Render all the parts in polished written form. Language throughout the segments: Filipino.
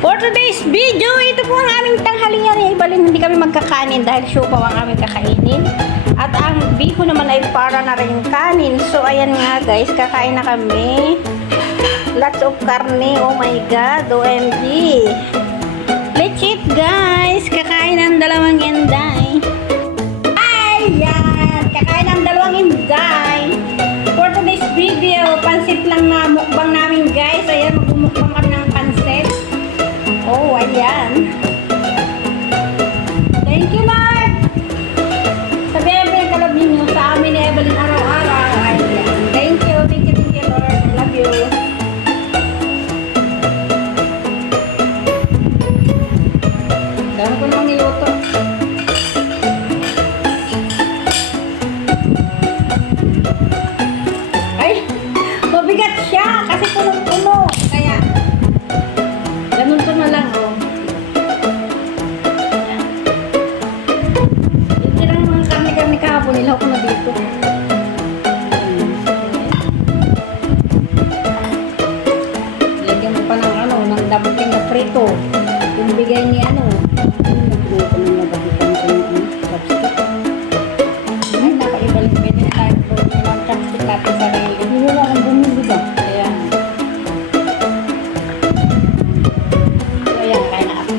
For today's video, ito po ang aming tanghalian. Ibalin hindi kami magkakanin dahil siopaw ang aming kakainin. At ang biko naman ay para na rin kanin. So, ayan nga guys, kakain na kami. Lots of karne. Oh my God, OMG. Let's eat guys. Kakain ng dalawang inday. Ayan, kakain ng dalawang inday. For today's video, pansit lang na mukbang namin guys. Ayan, magmumukbang kami ng pansit. Oh, ayan. Thank you, Lord. Sabihin po yung kalab ninyo sa amin ni Evelyn araw-araw. Ayan. Thank you, Lord. I love you. Dami ko namang niluto. Ay, mabigat siya kasi punong-puno. Kaya, ganun ko na lang, oh. Hindi lang mga karne-karne kahapon, nilaw ko na dito. Lagyan mo pa ng ano, ng dabuting na prito. Yung bigay ni ano. Nagluto ng nagabitan ko yung chopstick. Ay, nakaibalik. Pwede na tayo po yung chopstick natin sa rin. Hindi wala kang bumili ba? Ayan. So, ayan, kaya na ako.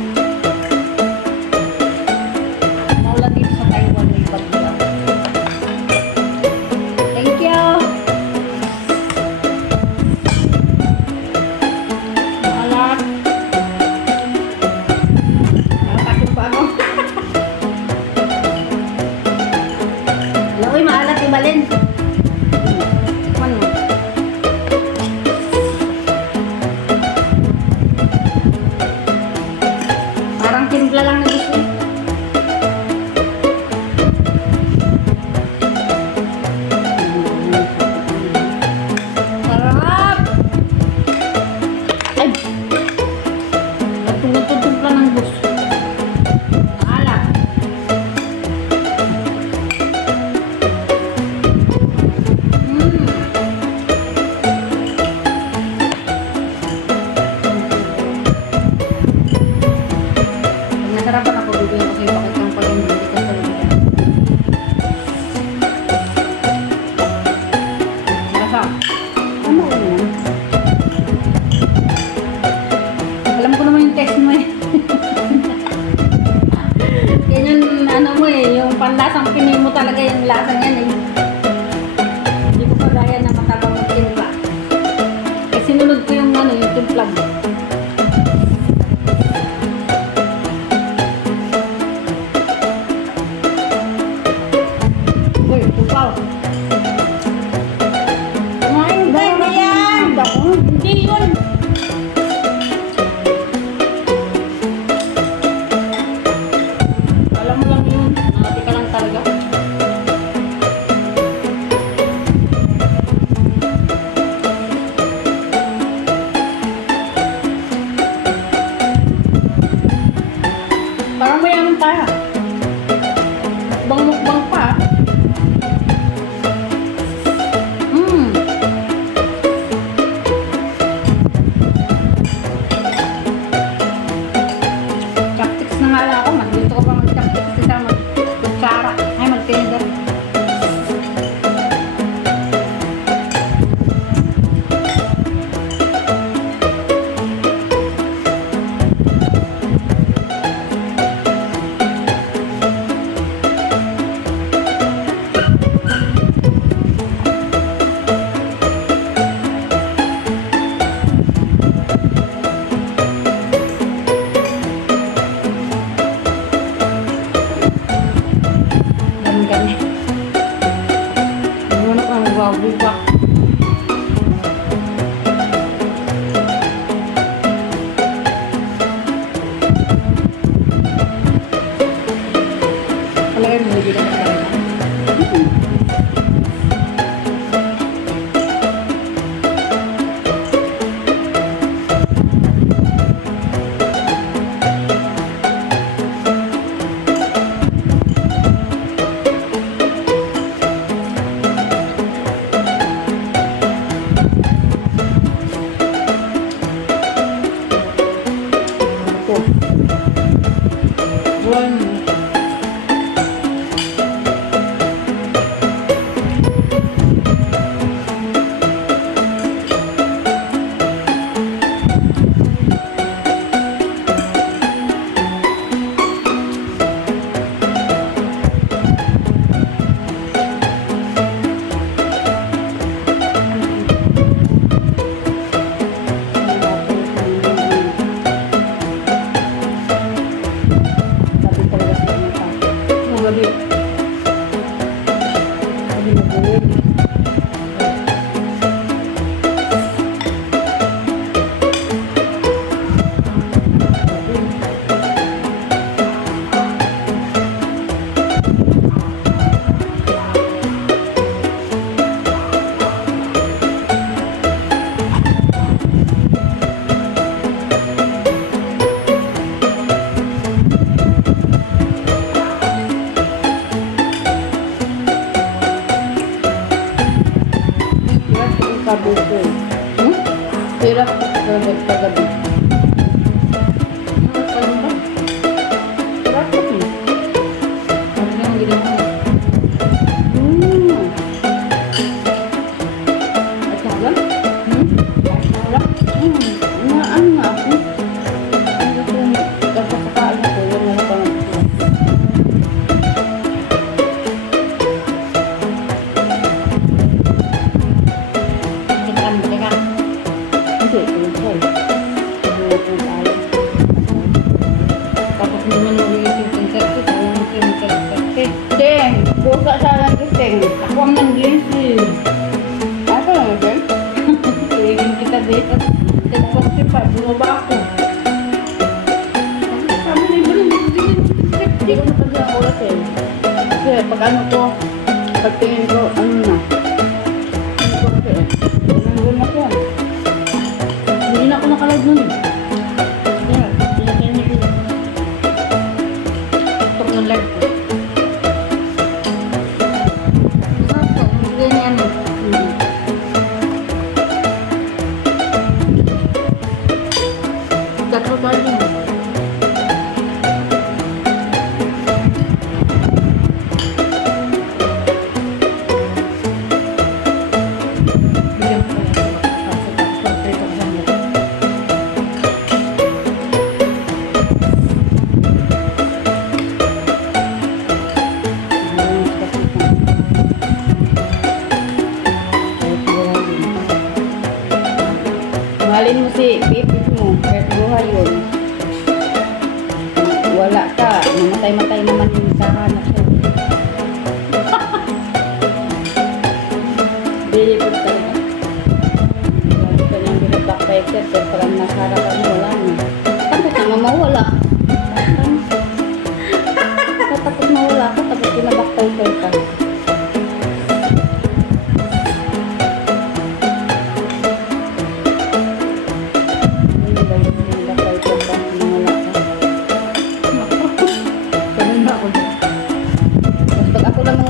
Maulan dito sa Taiwan. May bagyo. Thank you. Maalat. Nakatakot pa ako. Alam, uy, maalat ibalin. Tikman mo. Parang timpla lang na gusto. Sarap! Ay! Natulog timpla ng gusto. Maalat. Nasarapan ako, bibigyan ko sa'yo bakit ang pag-hindi ko sa lugar. Nasa? Ano yun? Alam ko naman yung text mo eh. Yan yung ano mo eh, yung panlasang Pinoy mo talaga yung lasa niyan eh. Hindi ko kagaya na matabang magtimpla. Eh sinunod ko yung ano, yung timpla mo. Uy, tupaw. Kumain ba yan? Hindi yun. Alam mo lang yun. Nakati ka lang talaga. Nagbuka siya ng gising. Ako ang nang-gising. Ako lang, sir? Tingin kita dito. 10:45, bumaba ako. Sabi na iba rin, hindi ko napag ang oras eh. Kasi pag ano ko, pagtingin ko, ano na. Ano ko kasi eh. Nanggulo na ko. Hindi na ako nakalive nun eh. Kaya, pinagyan niyo yun. Stop ng live ko. Sarap ko, ganyan eh. Tatlo tayo yun. Mahalin mo si baby mo, kahit buhay yun. Wala ka, mamatay-matay naman yung sa hanap siya. Bili po talaga. Lagi ka niyang binabakpaiket, pero parang nakarapan mo, wala na. Takot na mamawala. Takot mawala ka, tapos binabakpaiket ka.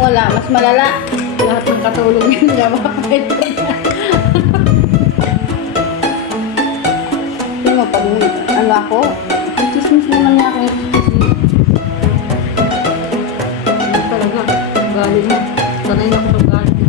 Wala, mas malala. Lahat ng katulog yun, diba? Hindi mo, pag ano ako, chismis naman niya ako yung chismis. Hindi talaga, galing na. Sanay na ako sa galing.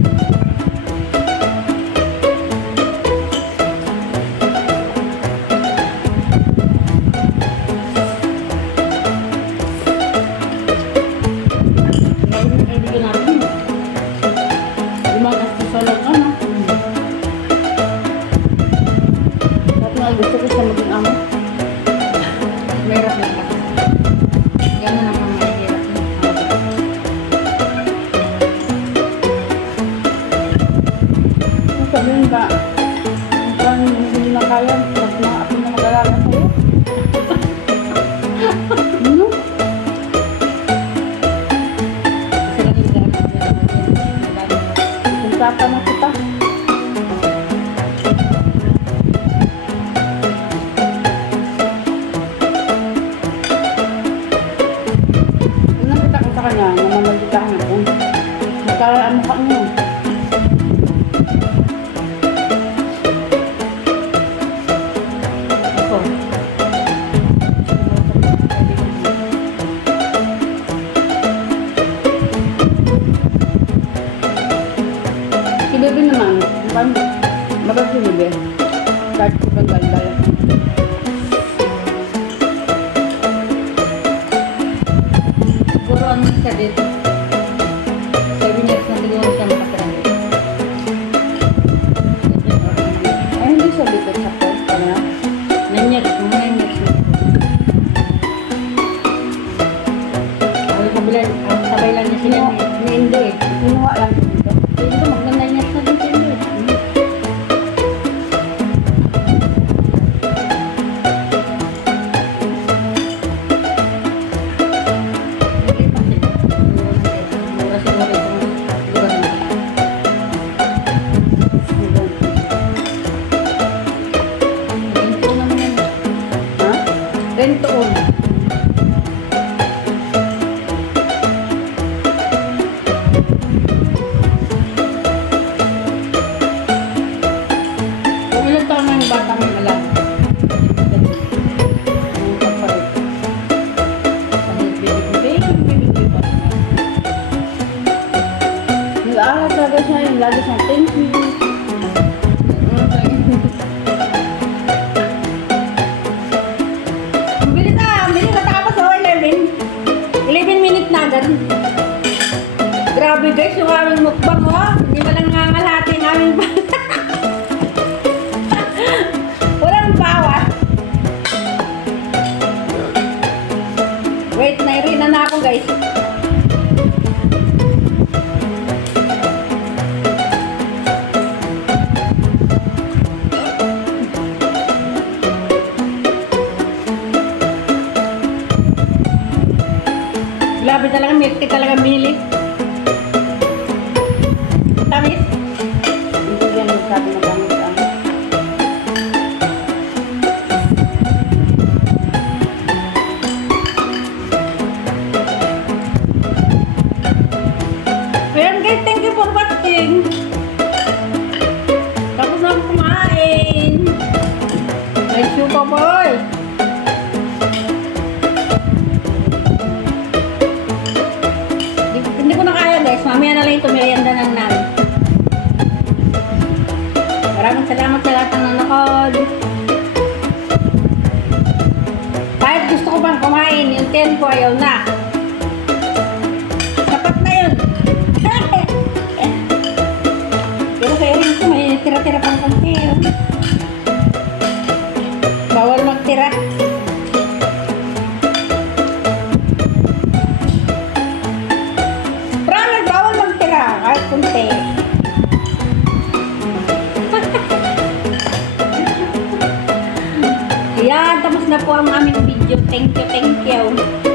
Gusto ko siya maging amo. Mahirap lang kasi. Gano'n ang mahirap niya. Sabihin ba, kung hindi na kaya, pag na ako na mag-alala sa'yo. Ano? Kasi lang yung gano'n. Punta na kita. Kanya, namamagitahan ako. Nagkaraan mo ka niyo. Ako. Si Bebe naman, mabag si Bebe. Kahit ko kang ganda. Puro ano siya dito. 7 years na siguro siya makasarang dito. Ay, hindi siya dito sa court. Kaya 9 years. Mga 9 years na. Sabay lang niya sila ni Indo eh. Kinuha lang dito. Dito mag 9 years na din si Indo eh. Rento on. Kung ilang taon na yung bata may alam. Nag-aaral talaga siya yung lagi siya. Thank you. Grabe guys, yung aming mukbang hindi mo lang nangangalhati ng aming walang bawat. Wait, nairina na ako guys. Grabe talaga, milk tea talaga milik. Tamis. Hindi yan yung sabi na kami sa ano. Ayan guys, thank you for watching. Tapos na ako kumain. Ay, super boy. Hindi ko na kaya guys. Mamaya na lang ito merienda ng namin. Maraming salamat sa lahat ng nanonood. Kahit gusto ko bang kumain, yung 10 ko ayaw na. Sapat na yun. Pero kaya rin ito, may tira-tira pang konti. Bawal magtira. Promise, bawal magtira. Kahit konti. Ayan, tapos na po ang aming video. Thank you, thank you.